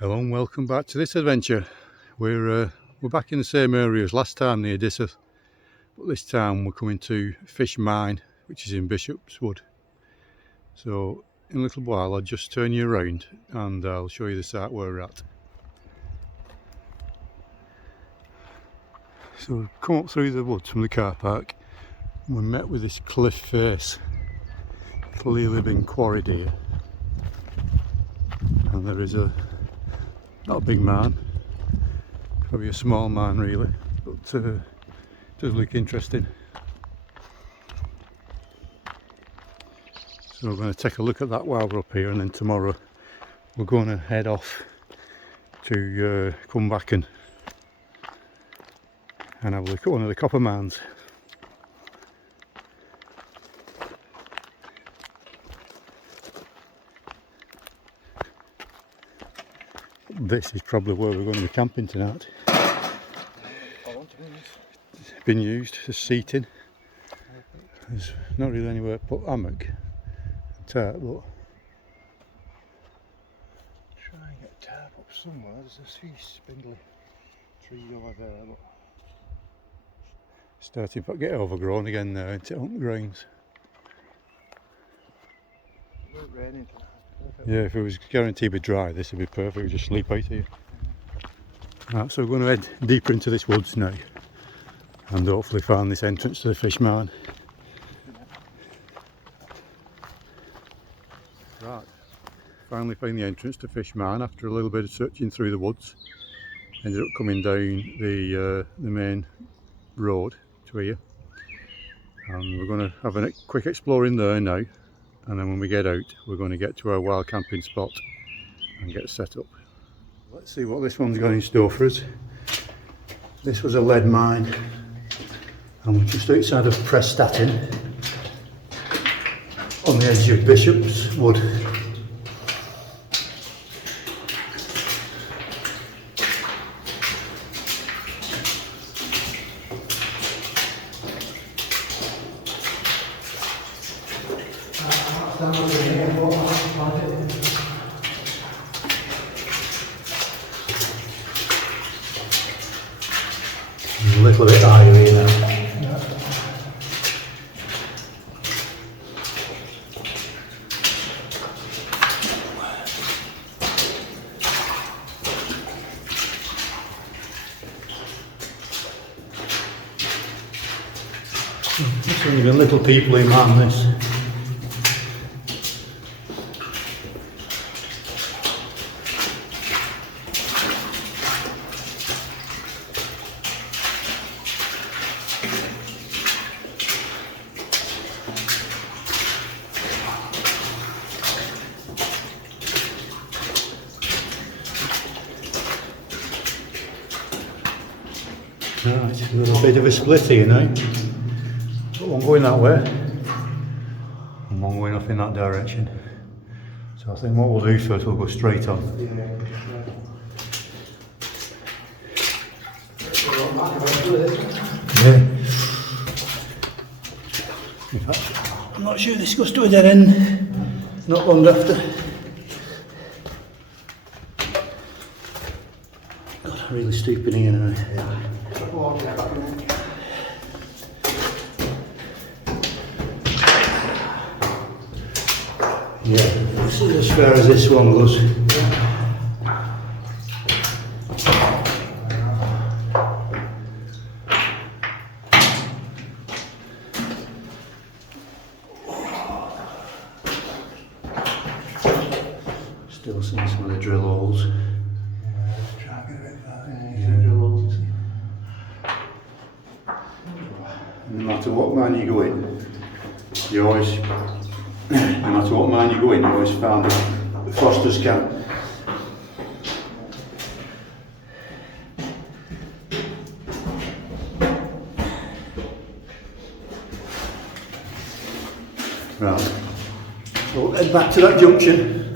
Hello and welcome back to this adventure. We're back in the same area as last time near Dissa, but this time we're coming to Fish Mine, which is in Bishop's Wood. So in a little while I'll just turn you around and I'll show you the site where we're at. So we've come up through the woods from the car park and we're met with this cliff face, clearly been quarried here, and there is not a big mine, probably a small mine really, but it does look interesting. So we're going to take a look at that while we're up here, and then tomorrow we're going to head off to come back and have a look at one of the copper mines. This is probably where we're going to be camping tonight. It's been used as seating. There's not really anywhere to put hammock and tarp, but try and get a tarp up somewhere. There's a few spindly trees over there, but starting to get overgrown again now, isn't it, on the grounds? it won't rain tonight. Yeah, if it was guaranteed to be dry, this would be perfect. We'd just sleep out here. Right, so we're going to head deeper into this woods now and hopefully find this entrance to the fish mine. Right, finally found the entrance to fish mine after a little bit of searching through the woods. Ended up coming down the main road to here, and we're going to have a quick explore in there now, and then when we get out we're going to get to our wild camping spot and get set up. Let's see what this one's got in store for us. This was a lead mine and we're just outside of Prestatyn on the edge of Bishop's Wood. A little bit higher here now. There's only been little people in man this. Right, a little bit of a split here now. Got one going that way and one going off in that direction. So I think what we'll do first, we'll go straight on. Yeah. In fact, I'm not sure this goes to a dead end. Not long after. God, I'm really stupid here now. Yeah, this is as far as this one goes. Still seeing some of the drill holes. No matter what mine you go in, you always, no matter what mine you go in, you always find the Foster's camp. Right, so we'll head back to that junction,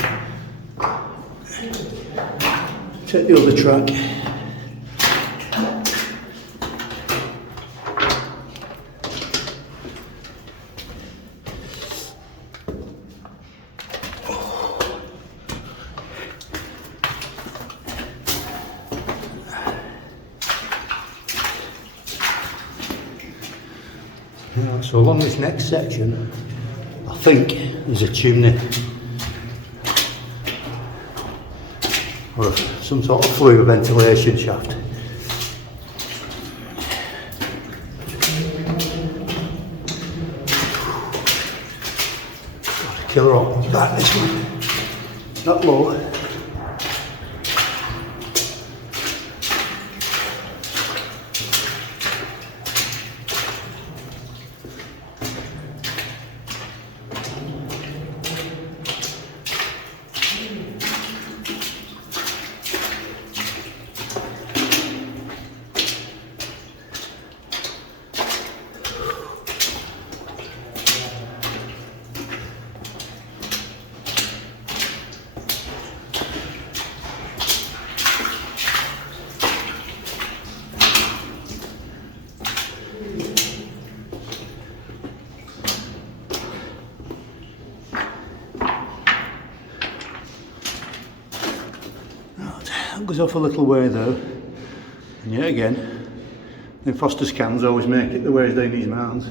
take the other track. So along this next section, I think there's a chimney or some sort of flue ventilation shaft. Killer up back this one, not low. That goes off a little way though, and yet again, the Foster's cans always make it the ways down these mounds.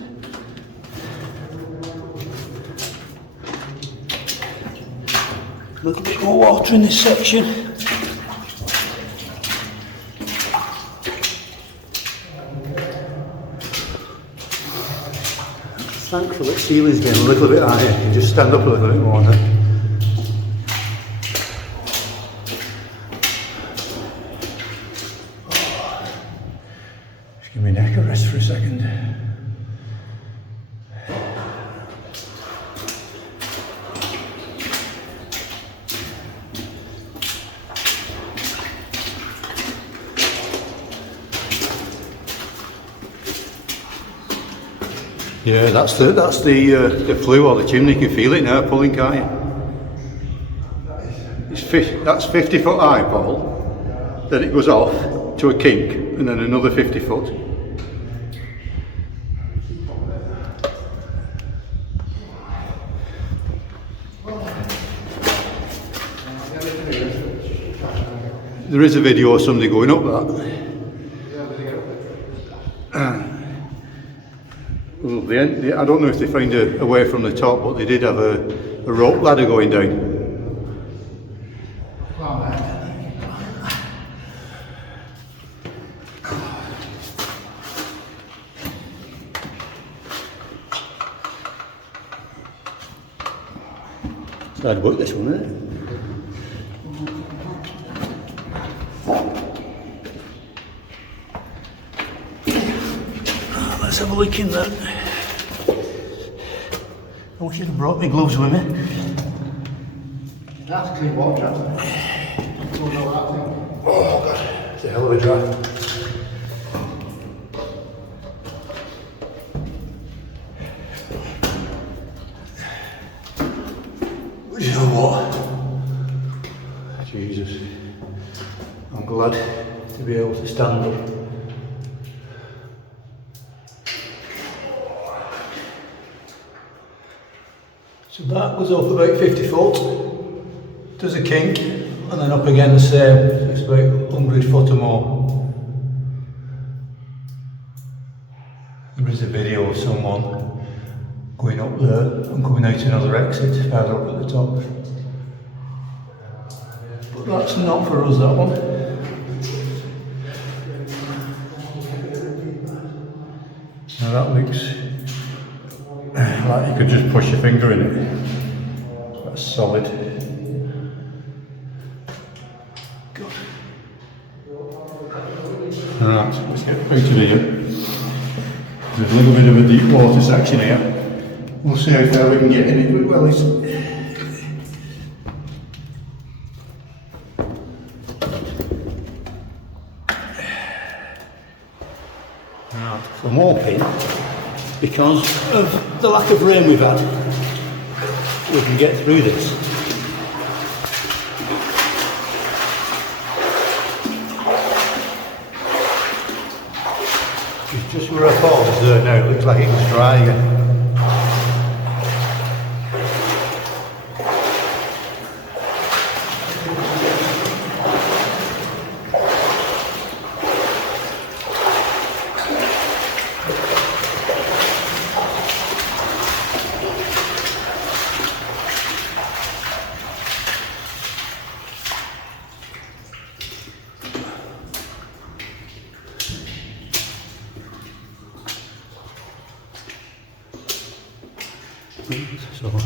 A little bit more water in this section. Thankfully the ceiling's getting a little bit higher, you can just stand up a little bit more now. Give my neck a rest for a second. Yeah, that's the flue or the chimney. You can feel it now pulling, can't you? That's 50 foot high, Paul. Then it goes off to a kink, and then another 50 foot. There is a video of somebody going up that. Well, I don't know if they found a way from the top, but they did have a rope ladder going down. It's hard work, this one, isn't it? Let's have a look in there. I wish I'd have brought my gloves with me. That's clean water. Oh God, it's a hell of a drive. You know what? Jesus, I'm glad to be able to stand up. So that goes up about 50 foot, does a kink, and then up again the same, so it's about 100 foot or more. There is a video of someone going up there and coming out another exit further up at the top. But that's not for us, that one. Now that looks like you could just push your finger in it. That's solid. Good. Alright, let's get out of here. There's a little bit of a deep water section here. We'll see how far we can get in it with wellies. Right, so I'm hoping, because of the lack of rain we've had, we can get through this. It's just where I paused there now, it looks like it was dry again.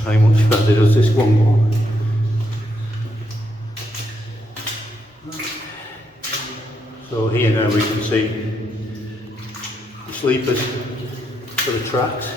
How much further does this one go? So here now we can see the sleepers for the tracks.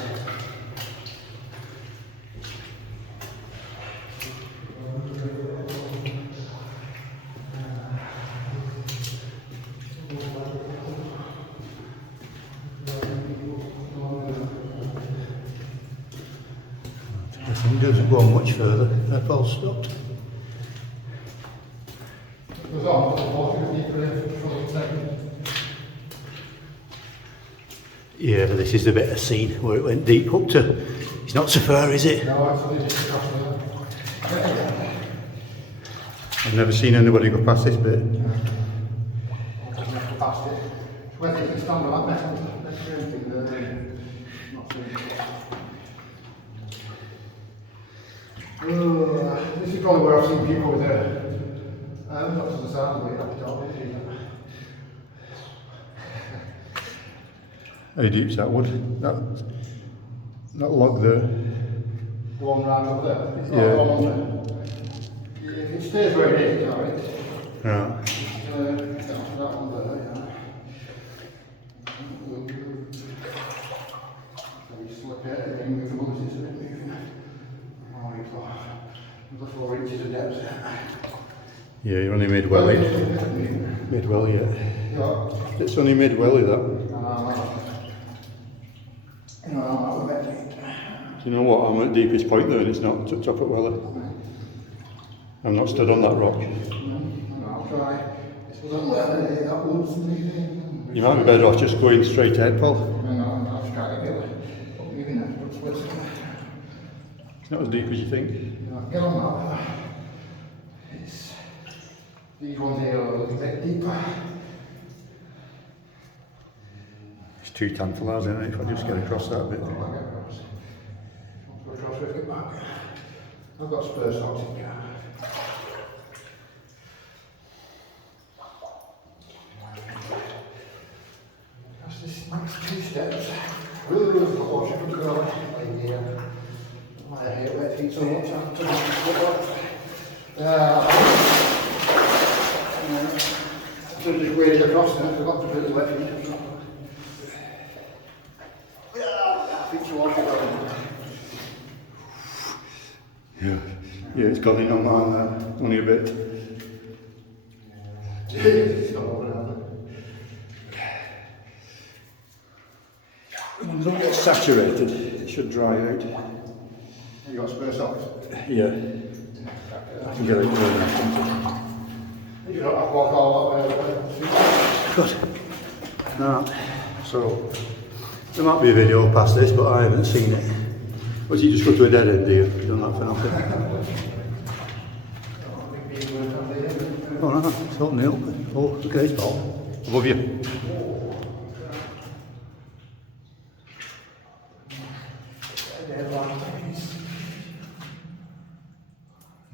This one doesn't go much further, that all stopped. Yeah, this is the bit of scene where it went deep up to. It's not so far, is it? No, it's only just across there. I've never seen anybody go past this bit. Past it. Whether you can stand on that metal, that's the only thing there. Not sure. This is probably where I've seen people with their not to the sound of it, up top. How deep's that wood? That log there. The one round over there? Yeah. Oh, the one there. It stays where it is, alright? Yeah. That one there, yeah. So we just look at it and move the bullets into it. The 4 inches of depth. Yeah, you're only mid-welly. Mid-welly, yeah. Yeah. It's only mid-welly, that. Do Do you know what? I'm at deepest point there and it's not top at welly. I'm not stood on that rock. I'll try. You might be better off just going straight ahead, Paul. I'll try to get it. It's not as deep as you think. Get on that. These ones here are a little bit deeper. It's too tantalising, isn't it, if I just get across that bit. I'll get across. I'll go across with it back. I've got spare socks in here. That's this next 2 steps. Ooh, the horse should go like here. I hate wet feet so much. I'm trying to just waded across now, I forgot to put the wet feet. Feet so water going. Yeah, it's gone in on mine there. Only a bit. It's not over now. When it don't get saturated, it should dry out. You got spare socks? Yeah. I can get it going now. You don't have to walk all that way. Good. Now, so there might be a video past this, but I haven't seen it. Was you just go to a dead end here? You've done that for nothing. Oh no, it's opening up. Oh, look at this ball. Above you.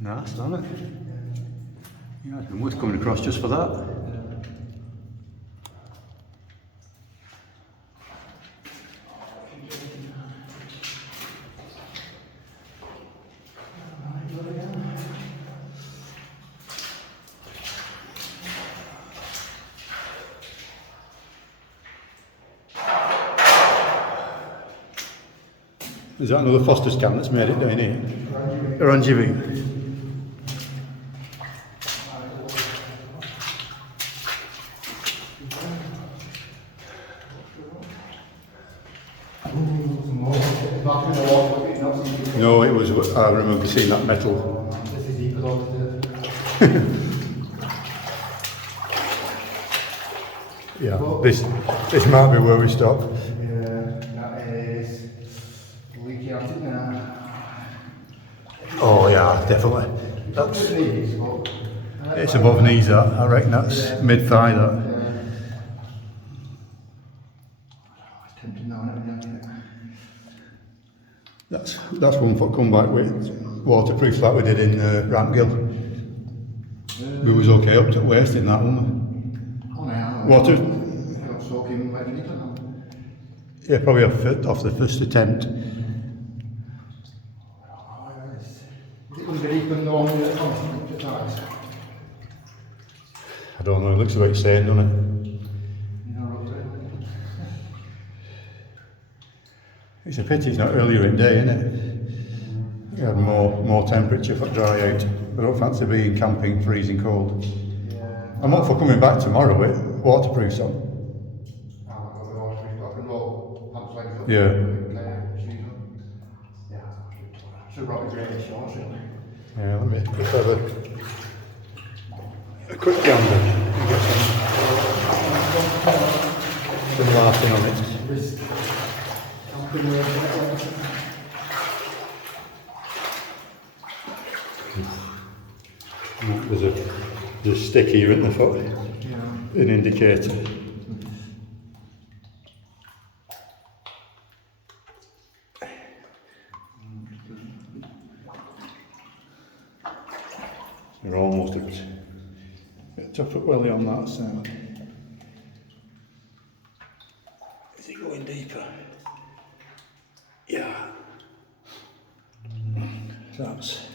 Nice, isn't it? Yeah, it's been worth coming across just for that. Is that another Foster's camp that's made it down here? Orangevine. No, it was, I remember seeing that metal. This is deep as all Yeah, this might be where we stop. Yeah, that is leaky out it now. Oh yeah, definitely. That's, it's above knees that, I reckon that's mid-thigh that. It's tempting now, isn't it? That's one for come back with waterproof like we did in Rampgill. We was okay up to waist in that one. Oh, yeah. Water? Not soaking wet feet, no? Yeah, probably off the first attempt. couldn't be deeper than the one with the constant at times. I don't know, it looks about sane, doesn't it? You know, roughly. It's a pity it's not earlier in day, isn't it? You had more temperature for dry out. I don't fancy being camping freezing cold. Yeah. I'm up for coming back tomorrow with waterproof on. I might go with waterproof, I can roll pants legs up. Yeah. Shoes on. Yeah, I should have brought my grey shorts really. Yeah, let me just have a quick gander and get some laughing on it. There's a stick here in the foot, an indicator. We're almost at top of welly on that side. Is it going deeper? Yeah. That's.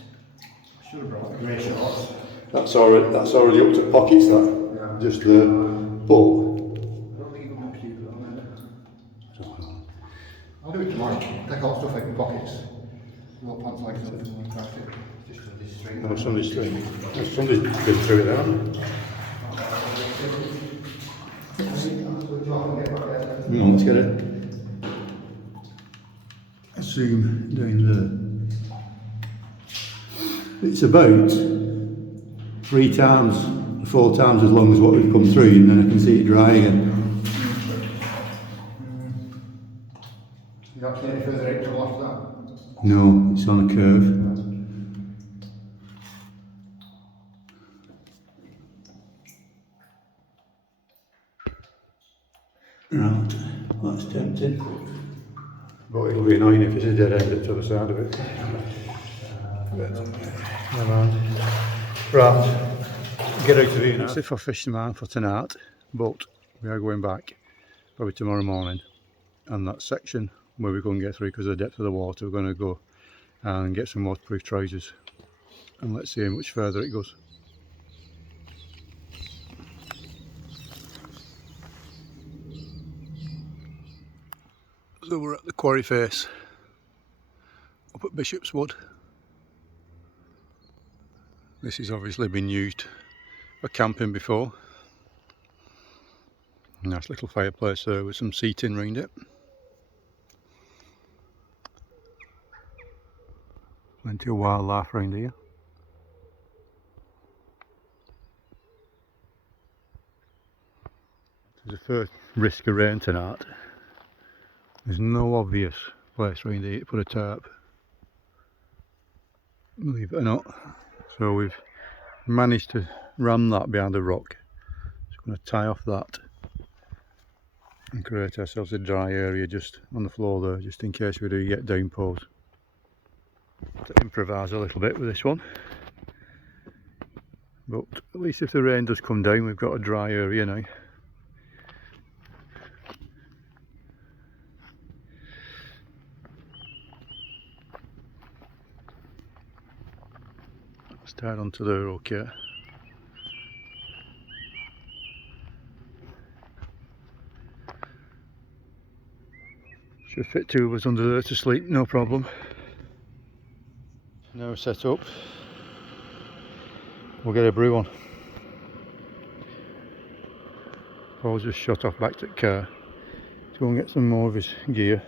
Should have brought the grey shorts. That's already up to pockets. That. Yeah. Just the bull. I don't think you can keep it on there. I'll do it tomorrow. Take all stuff out in pockets. Little pants legs up and craft it. Just on this string. No, somebody's been through it there, hasn't they? No, let's get it. Zoom down there. It's about 3 times, 4 times as long as what we've come through, and then I can see it dry again. You don't see any further out till after that? No, it's on a curve. Right, that's tempting. But it'll be annoying if it's a dead end to the side of it. Never mind. Right, get out of here now. That's it for Fishing Man for tonight, but we are going back probably tomorrow morning. And that section where we couldn't get through because of the depth of the water, we're going to go and get some waterproof trousers. And let's see how much further it goes. So we're at the quarry face up at Bishop's Wood. This has obviously been used for camping before. Nice little fireplace there with some seating around it. Plenty of wildlife around here. There's a first risk of rain tonight. There's no obvious place around here to put a tarp, believe it or not. So we've managed to ram that behind a rock. Just going to tie off that and create ourselves a dry area just on the floor there, just in case we do get downpours. To improvise a little bit with this one. But at least if the rain does come down, we've got a dry area now. Tied onto there, okay. Should fit 2 of us under there to sleep, no problem. Now set up, we'll get a brew on. Paul's just shot off back to the car to go and get some more of his gear.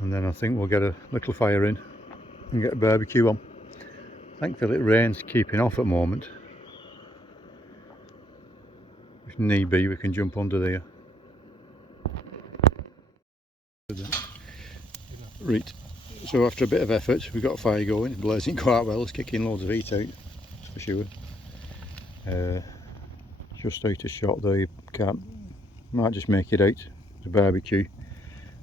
And then I think we'll get a little fire in and get a barbecue on. Thankfully it rain's keeping off at the moment. If need be we can jump under there. Right, so after a bit of effort we've got a fire going, it's blazing quite well, it's kicking loads of heat out, that's for sure. Just out of shot there, you can't, might just make it out, it's a barbecue.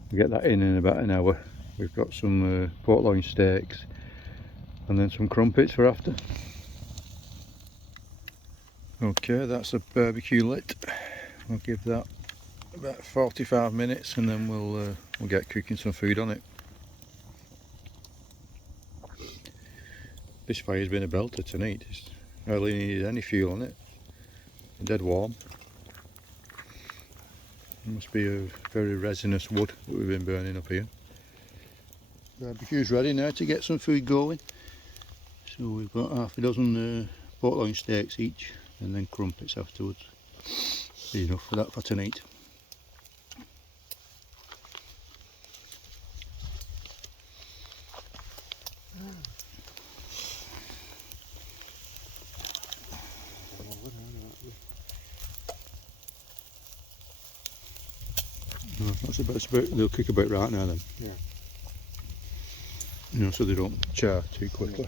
We'll get that in about an hour. We've got some pork loin steaks and then some crumpets for after. Okay, that's a barbecue lit. We'll give that about 45 minutes and then we'll get cooking some food on it. This fire's been a belter tonight. It's hardly needed any fuel on it. Dead warm. It must be a very resinous wood that we've been burning up here. The barbecue's ready now to get some food going. So we've got half a dozen pork loin steaks each, and then crumpets afterwards. Be enough for that for tonight. No, that's about, they'll cook about right now then. Yeah. You know, so they don't char too quickly.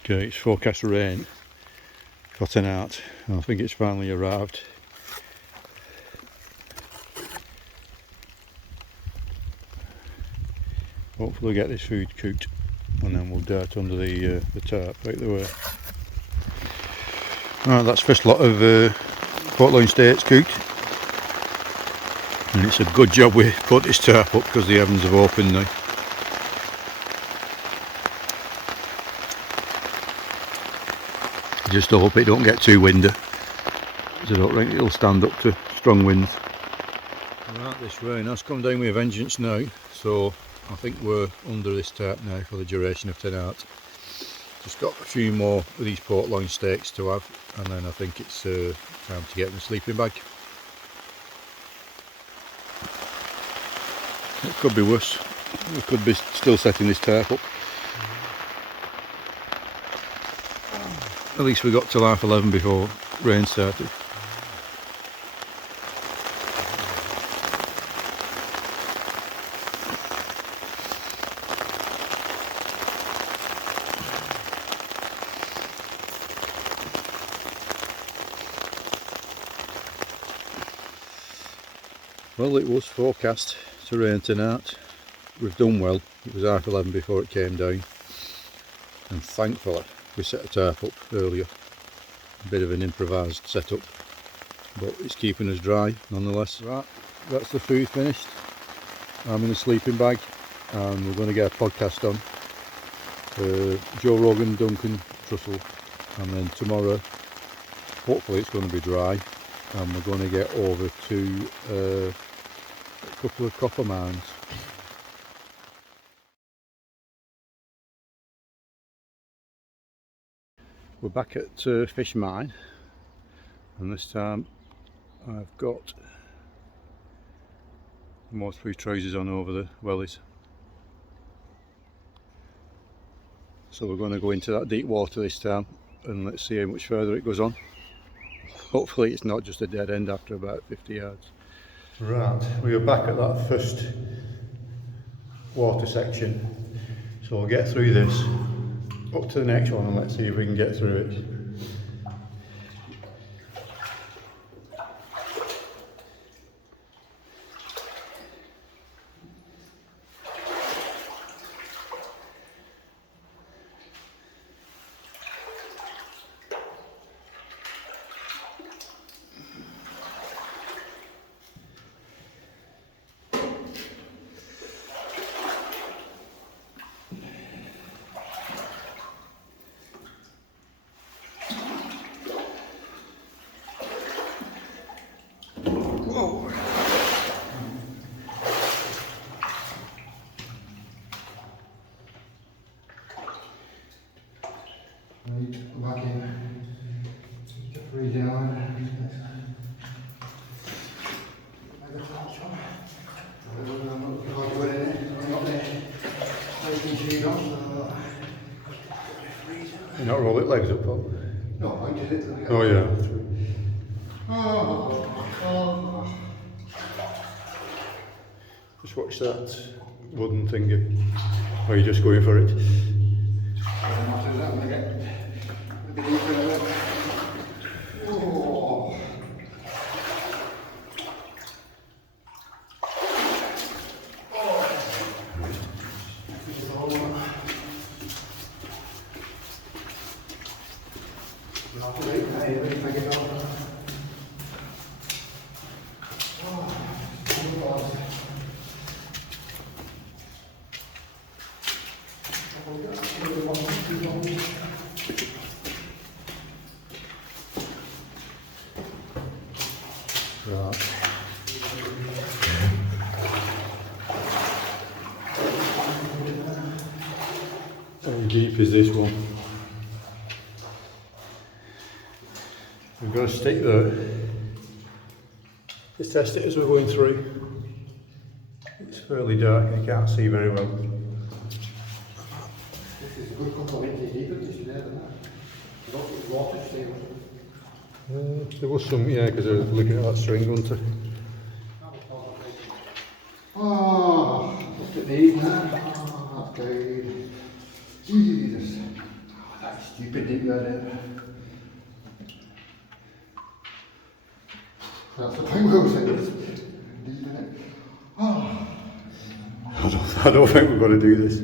Okay, it's forecast rain for tonight. I think it's finally arrived. Hopefully get this food cooked, and then we'll dart under the tarp out the way. Right, that's first lot of pork loin steaks cooked, and it's a good job we put this tarp up because the heavens have opened now. Just hope it don't get too windy, because I don't think it'll stand up to strong winds. Right, this rain has come down with a vengeance now, so I think we're under this tarp now for the duration of tonight. Just got a few more of these pork loin steaks to have, and then I think it's time to get in the sleeping bag. It could be worse. We could be still setting this tarp up. At least we got till 11:30 before rain started. Well, it was forecast to rain tonight. We've done well. It was 11:30 before it came down, and thankfully we set a tarp up earlier. A bit of an improvised setup, but it's keeping us dry nonetheless. Right, that's the food finished. I'm in a sleeping bag, and we're going to get a podcast on. Joe Rogan, Duncan, Trussell, and then tomorrow hopefully it's going to be dry, and we're going to get over to a couple of copper mines. We're back at Fish Mine, and this time I've got waterproof trousers on over the wellies. So we're going to go into that deep water this time, and let's see how much further it goes on. Hopefully it's not just a dead end after about 50 yards. Right, we are back at that first water section, so we'll get through this up to the next one and let's see if we can get through it. Back in, get free down. You're not roll it legs up, Paul? No, I did it. Oh yeah. Just watch that wooden thingy. Or are you just going for it? deep is this one? We've got a stick there. Let's test it as we're going through. It's fairly dark and you can't see very well. This is a good couple of inches deeper than this there, isn't it? Lots of water still. There was some, yeah, because I was looking at that string, wasn't I? Oh, look at these now. Oh, that's good. Jesus. Oh, that's stupid deep there. That's the thing we'll say. It's deep, isn't it? Oh. I don't think we've got to do this.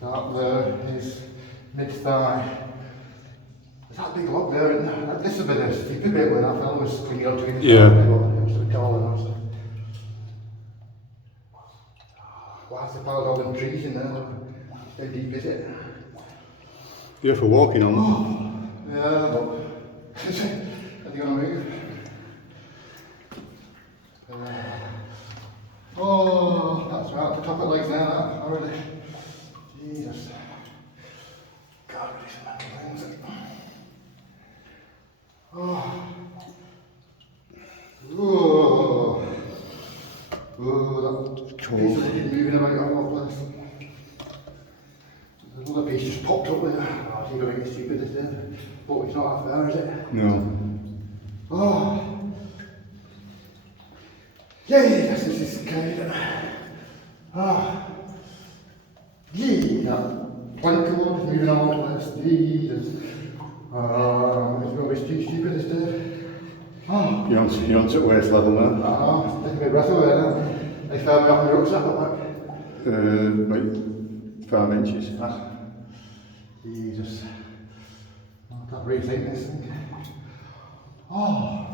That there is mid-thigh. There's that big log there, isn't there? This would be the steeper bit where that fella was clinging onto his Yeah. Why is the pile of them trees in there? How deep is it? Yeah, for walking on them. Yeah, but are they going to move? Oh, that's right, the top of the legs now, that already. Jesus. God, this metal things. Oh. Oh. Oh, that piece of it moving about all over the place. There's another piece just popped up there. Oh, it's going to get stupid, this there. But it's not that far, is it? No. Oh. Yes, this is good. Ah. Yeah, that plank one is moving all over the place. Jesus. It's going to be too stupid, this day. Oh. You're on to waist level now. Take a bit of breath away now. They fell me off my rucksack, like. About 5 inches. Ah. Jesus. I can't really think this thing. Oh.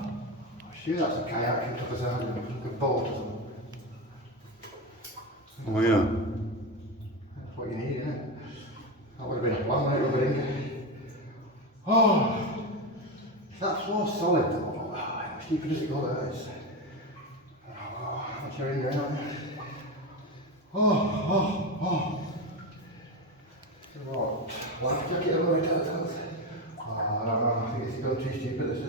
Sure, that's a kayak you took us out in a boat or something. Oh yeah. That's what you need, isn't it? That would have been a plan, right, rubber ink. Oh, that's so solid. Oh, how deep does it go there? What's your in there now? Oh. What? Life jacket on the way to the house. I think it's gone too stupid, this is.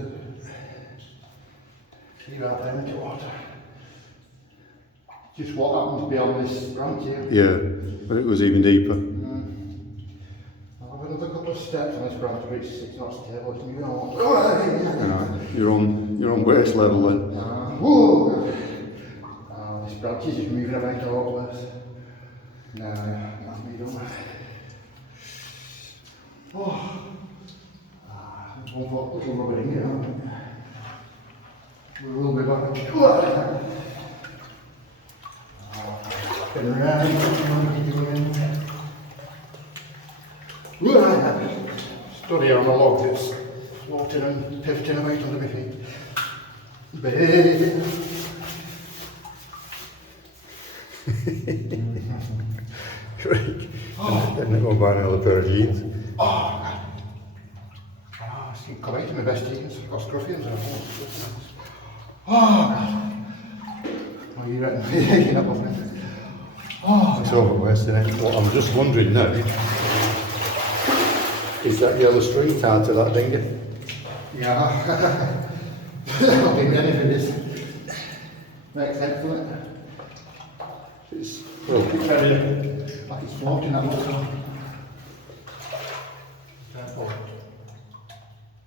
See right there into water. Just what happens beyond this branch here. Yeah, but it was even deeper. I've got another couple of steps on this branch, but it's not stable. It's moving on. You're on waist level then. Whoa! This branch is just moving around all over the place. No, that's me done. Oh. There's one little rubber in here, aren't we? We will be back. Spin around. Stood here on a log that's floating and pivoting about under my feet. Didn't it go buy another pair of jeans? I see come out in my best jeans. I've got scruffians and oh, you reckon? You're not buffing it. It's over west, isn't it? Well, I'm just wondering now, is that yellow string tied to that dinghy? Yeah. I'll be ready for this. Makes sense, doesn't it? It's, well, Like it's floating that much.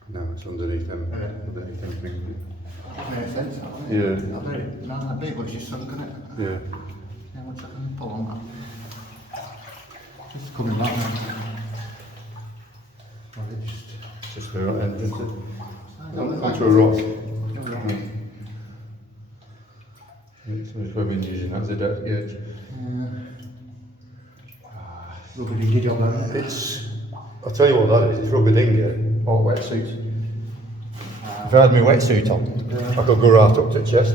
no, it's underneath them things. Makes sense, that one. Yeah. Not that big, but it's just sunk, isn't it? Yeah. Yeah, one second, pull on that. Just coming back now. Or it Just the right end, isn't it? Onto Onto a rock. Yeah. Somebody's probably been using that as a depth gauge. Rubber dinghy job, isn't it? It's, I'll tell you what that is, it's rubber dinghy or wetsuit. If I had my wetsuit on, I could go right up to the chest.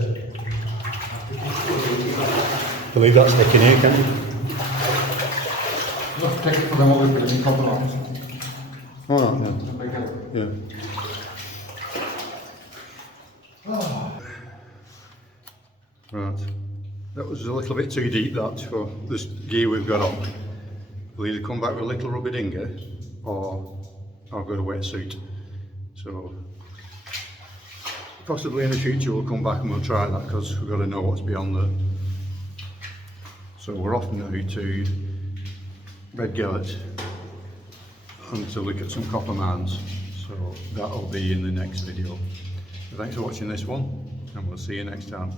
Believe that sticking here, can you? Just take it for them all, but in couple of Oh, no, yeah. Right. That was a little bit too deep, that, for this gear we've got on. we'll either come back with a little rubber dinger or I've got a wetsuit. So possibly in the future we'll come back and we'll try that, because we've got to know what's beyond there. So we're off now to Redgillet and to look at some copper mines. So that'll be in the next video. So thanks for watching this one, and we'll see you next time.